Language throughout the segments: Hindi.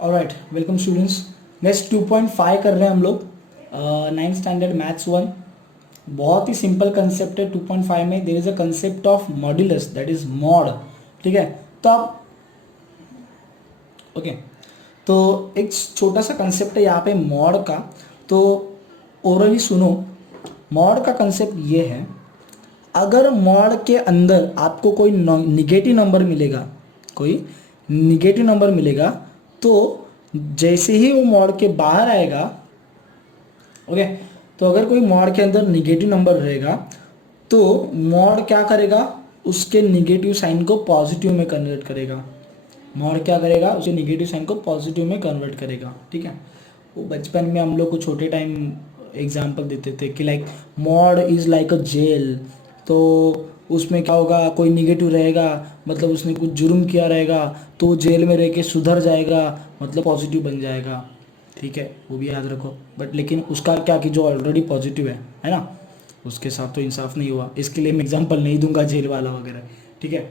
Alright, welcome students. नेक्स्ट 2.5 कर रहे हैं हम लोग, 9th स्टैंडर्ड मैथ्स 1। बहुत ही सिंपल कंसेप्ट है। 2.5 में there is a concept of modulus, that is mod. ठीक है, तो आप ओके, तो एक छोटा सा कंसेप्ट है यहाँ पे मॉड का, तो ओरली सुनो। मॉड का कंसेप्ट ये है, अगर मॉड के अंदर आपको कोई निगेटिव नंबर मिलेगा, कोई निगेटिव नंबर मिलेगा, तो जैसे ही वो मॉड के बाहर आएगा, ओके, तो अगर कोई मॉड के अंदर निगेटिव नंबर रहेगा तो मॉड क्या करेगा, उसके निगेटिव साइन को पॉजिटिव में कन्वर्ट करेगा। मॉड क्या करेगा, उसके निगेटिव साइन को पॉजिटिव में कन्वर्ट करेगा। ठीक है, वो बचपन में हम लोग को छोटे टाइम एग्जाम्पल देते थे कि like mod is like a jail. तो उसमें क्या होगा, कोई निगेटिव रहेगा मतलब उसने कुछ जुर्म किया रहेगा, तो वो जेल में रह के सुधर जाएगा, मतलब पॉजिटिव बन जाएगा। ठीक है, वो भी याद रखो। बट लेकिन उसका क्या कि जो ऑलरेडी पॉजिटिव है ना, उसके साथ तो इंसाफ नहीं हुआ। इसके लिए मैं एग्जांपल नहीं दूंगा जेल वाला वगैरह। ठीक है,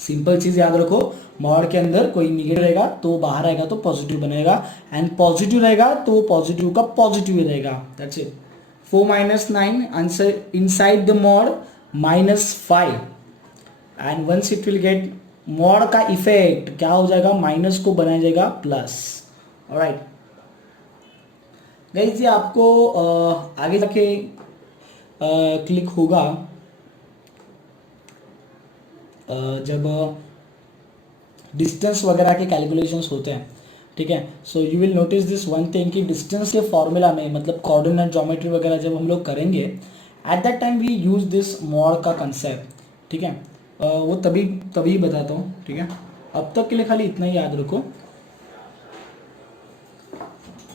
सिंपल चीज़ याद रखो, मॉड के अंदर कोई निगेटिव रहेगा तो बाहर आएगा तो पॉजिटिव बनेगा, एंड पॉजिटिव रहेगा तो पॉजिटिव का पॉजिटिव ही रहेगा। That's it. 4 - 9 answer inside the mod -5, and once it will get mod का इफेक्ट क्या हो जाएगा, माइनस को बनाया जाएगा प्लस। ऑलराइट गाइस, ये आपको आगे जाके क्लिक होगा जब डिस्टेंस वगैरह के कैलकुलेशंस होते हैं। ठीक है, so you will notice this one thing कि डिस्टेंस के फॉर्मूला में, मतलब कोऑर्डिनेट ज्योमेट्री वगैरह जब हम लोग करेंगे, at that time we use this mod का कंसेप्ट। ठीक है, वो तभी तभी बताता हूँ। ठीक है, अब तक के लिए खाली इतना ही याद रखो।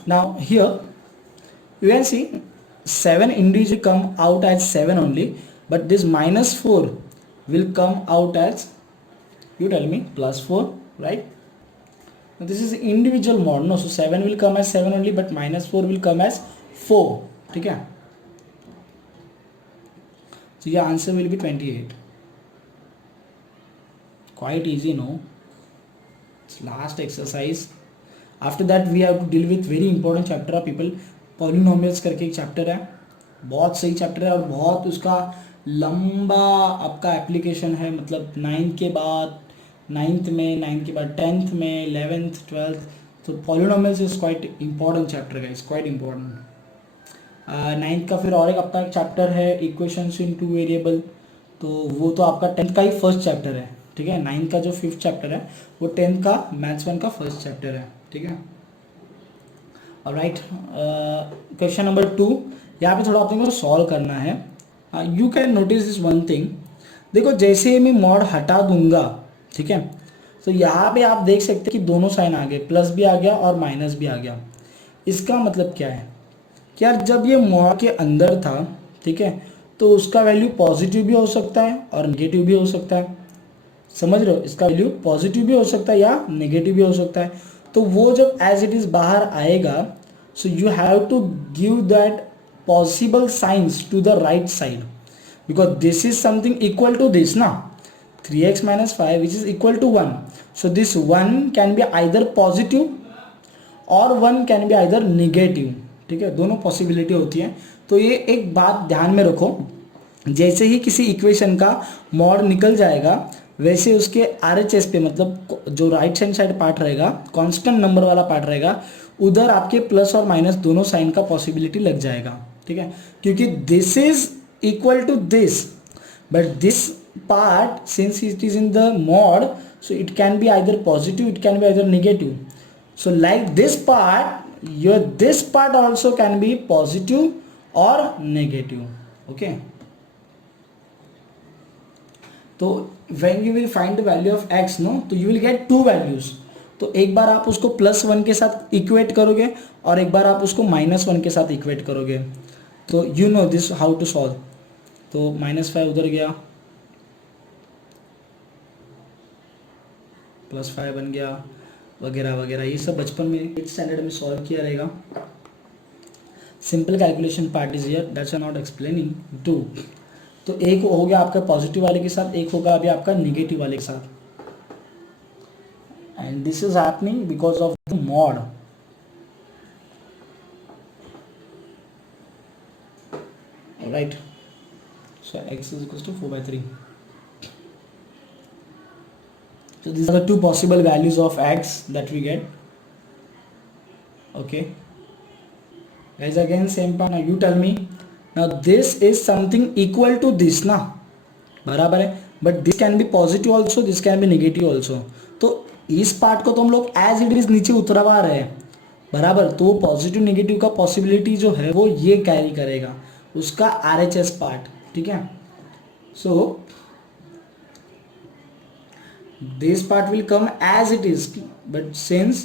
Now here you can see 7 individually come out as 7 only, but this -4 will come out as, you tell me, +4, right? Now this is individual mod, no, so 7 will come as 7 only, but -4 will come as 4. ठीक है, so your answer will be 28. Quite easy, no? It's last exercise. After that we have to deal with very important chapter of people, polynomials करके एक चैप्टर है, बहुत सही चैप्टर है और बहुत उसका लंबा आपका एप्लीकेशन है। मतलब 9th के बाद 9th में, 9th के बाद 10th में, 11th 12th, तो polynomials is quite important chapter है, इज क्वाइट इंपॉर्टेंट। 9th का फिर और एक आपका एक चैप्टर है, इक्वेशंस इन 2 वेरिएबल, तो वो तो आपका 10th का ही फर्स्ट चैप्टर है। ठीक है, 9th का जो 5th चैप्टर है वो 10th का मैथ्स 1 का फर्स्ट चैप्टर है। ठीक है, राइट, क्वेश्चन नंबर 2, यहाँ पे थोड़ा आपको सॉल्व करना है। You can notice this one thing, देखो जैसे मैं मॉड हटा दूंगा, ठीक है, तो यहाँ पे आप देख सकते हैं कि दोनों साइन आ गए, प्लस भी आ गया और माइनस भी आ गया। इसका मतलब क्या है कि यार जब ये मॉड के अंदर था, ठीक है, तो उसका वैल्यू पॉजिटिव भी हो सकता है और नेगेटिव भी हो सकता है। समझ रहे हो, इसका वैल्यू पॉजिटिव भी हो सकता है या नेगेटिव भी हो सकता है। तो वो जब एज इट इज बाहर आएगा, so you have to give that possible science to the right side, because this is something equal to this ना, 3x - 5 which is equal to 1, so this 1 can be either positive और 1 कैन बी आइदर नेगेटिव। ठीक है, दोनों पॉसिबिलिटी होती है। तो ये एक बात ध्यान में रखो, जैसे ही किसी इक्वेशन का मॉड निकल जाएगा, वैसे उसके RHS पे, मतलब जो राइट हैंड साइड पार्ट रहेगा, कांस्टेंट नंबर वाला पार्ट रहेगा, उधर आपके प्लस और माइनस दोनों साइन का पॉसिबिलिटी लग जाएगा। ठीक है, क्योंकि this is equal to this, but this part since it is in the mod, so it can be either positive, it can be either negative. So like this part, your this part also can be positive और नेगेटिव। ओके, तो when you will find the value of x, no, तो you will get 2 values। तो एक बार आप उसको +1 के साथ इक्वेट करोगे और एक बार आप उसको -1 के साथ इक्वेट करोगे। तो you know this how to solve. तो -5 उधर गया, +5 बन गया, वगैरह वगैरह। ये सब बचपन में 8th स्टैंडर्ड में सॉल्व किया रहेगा। Simple calculation part is here, that's I not explaining. 2, तो एक हो गया आपका पॉजिटिव वाले के साथ, एक होगा अभी आपका निगेटिव वाले के साथ। and this is happening because of the mod. All right, so x is equals to 4 by 3. So these are the two possible values of x that we get. Okay guys, again same part. Now you tell me, now this is something equal to this ना, बराबर है, but this can be positive also, this can be negative also. तो इस पार्ट को तो हम लोग एज इट इज नीचे उतरवा रहे हैं, बराबर. तो पॉजिटिव नेगेटिव का पॉसिबिलिटी जो है वो ये कैरी करेगा, उसका आरएचएस पार्ट. ठीक है. सो this part will come as it is, but since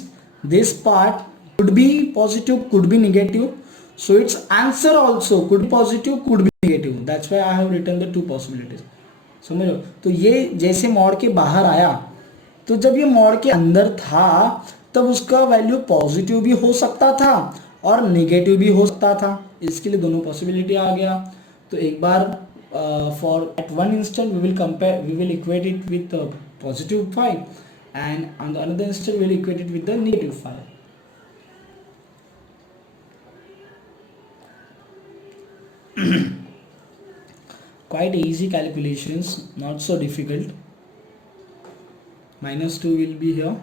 this part could be positive, could be negative, so its answer also could be positive, could be negative. That's why I have written the two possibilities. समझ लो. तो ये जैसे मॉड के बाहर आया, तो जब ये मॉड के अंदर था तब उसका वैल्यू पॉजिटिव भी हो सकता था और नेगेटिव भी हो सकता था. इसके लिए दोनों पॉसिबिलिटी आ गया. तो एक बार for at one instant we will equate it with the positive 5, and on the another instant we will equate it with the negative 5. Quite easy calculations, not so difficult. Minus 2 will be here,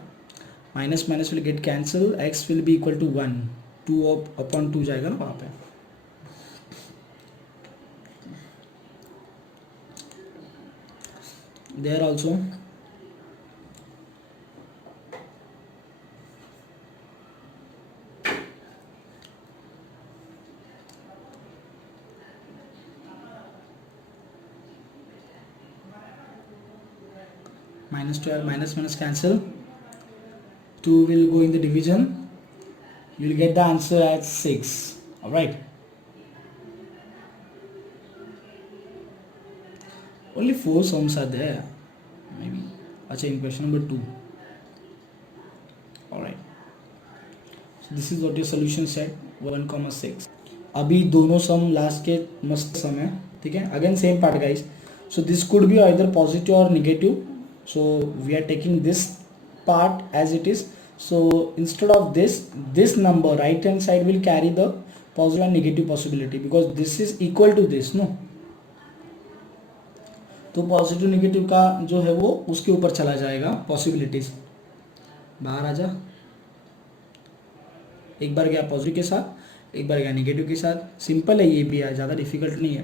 minus minus will get cancelled, x will be equal to 1, 2 upon 2 जाएगा ना वहाँ पे. There also minus 12, minus minus cancel, 2 will go in the division, you will get the answer as 6. All right, only 4 sums are there maybe. अच्छा, in question number 2. all right, so this is what your solution set 1,6. अभी दोनों सम लास्ट के मस्त सम है. ठीक है. Again same part guys. so this could be either positive or negative, so we are taking this part as it is. so instead of this number right hand side will carry the positive and negative possibility because this is equal to this, no. तो पॉजिटिव नेगेटिव का जो है वो उसके ऊपर चला जाएगा पॉसिबिलिटीज. बाहर आ जा. एक बार गया पॉजिटिव के साथ, एक बार गया नेगेटिव के साथ. सिंपल है ये भी है, ज़्यादा डिफिकल्ट नहीं है.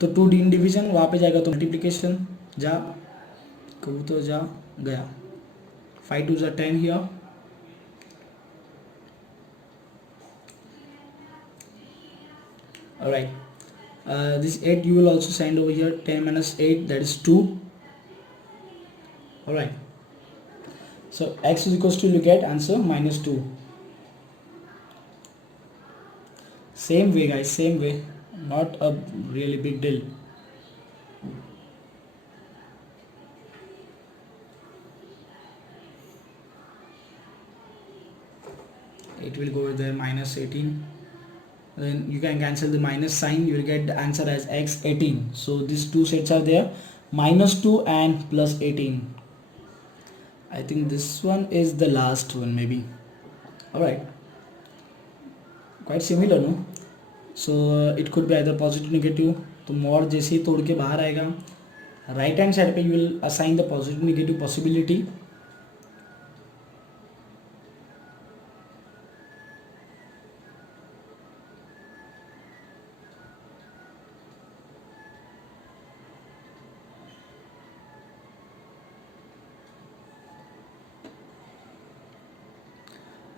तो 2 डी डिवीजन वहाँ पे जाएगा तो मल्टीप्लिकेशन, जा कबूतर जा गया. 5 2 10 here. Alright, this 8 you will also send over here. 10 minus 8, that is 2. all right, so x is equals to, you get answer minus 2. same way guys, same way, not a really big deal. It will go with the minus 18. Then you can cancel the minus sign, you will get the answer as x 18. so these two sets are there, minus 2 and plus 18. I think this one is the last one maybe. all right, quite similar, no. so it could be either positive negative. तो mod जैसे ही तोड़ के बाहर आएगा, राइट हैंड साइड पे you will assign the positive negative possibility.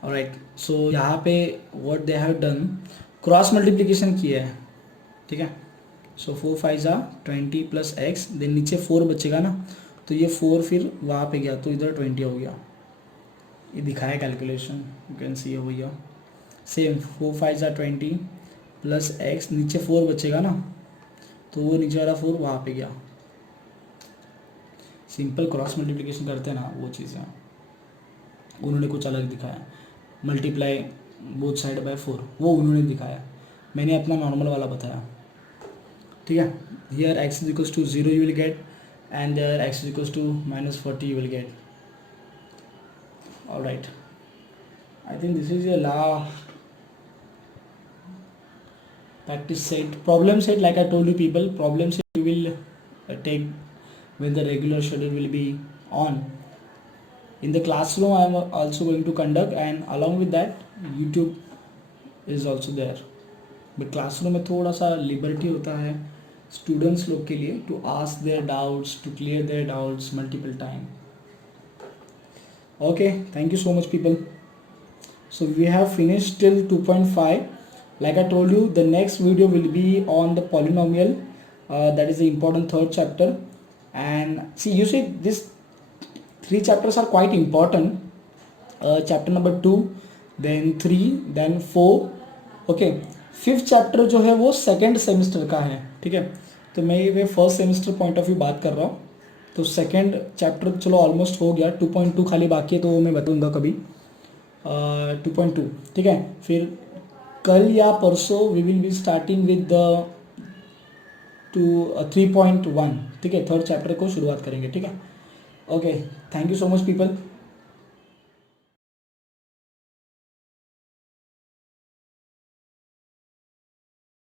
Alright, so यहाँ पे what they have done, cross multiplication किया है. ठीक है. सो 4 5 जा 20 प्लस एक्स, देन नीचे 4 बचेगा ना, तो ये 4 फिर वहाँ पे गया तो इधर 20 हो गया. ये दिखाया कैलकुलेशन, यू कैन सी हो गया. सेम 4 5 जा 20 प्लस एक्स, नीचे 4 बचेगा ना, तो वो नीचे वाला 4 वहाँ पे गया. सिंपल क्रॉस मल्टीप्लिकेशन करते हैं ना, वो चीज़ें उन्होंने कुछ अलग दिखाया. मल्टीप्लाई बोथ साइड बाय 4 वो उन्होंने दिखाया, मैंने अपना नॉर्मल वाला बताया. ठीक है. Here x is equals to 0 you will get, and there x is equals to -40 you will get. All right, I think this is a practice set, problem set. Like I told you people, problem set we will take when the regular schedule will be on. In the classroom I am also going to conduct, and along with that YouTube is also there. But classroom में थोड़ा सा लिबर्टी होता है स्टूडेंट्स लोग के लिए to ask their doubts, to clear their doubts multiple time. Okay, thank you so much people. So we have finished till 2.5. Like I told you, the next video will be on the polynomial. That is the important third chapter. And see, you see these three chapters are quite important. Chapter number 2, then 3, then 4. Okay, fifth chapter जो है वो सेकेंड सेमिस्टर का है. ठीक है, तो मैं ये first semester point of view बात कर रहा हूँ. तो सेकेंड चैप्टर चलो ऑलमोस्ट हो गया, 2.2 खाली बाकी है, तो वो मैं बताऊँगा कभी. 2.2 ठीक है. फिर कल या परसों we will be starting with the 3.1. ठीक है, थर्ड चैप्टर को शुरुआत करेंगे. ठीक है. Okay, thank you so much people.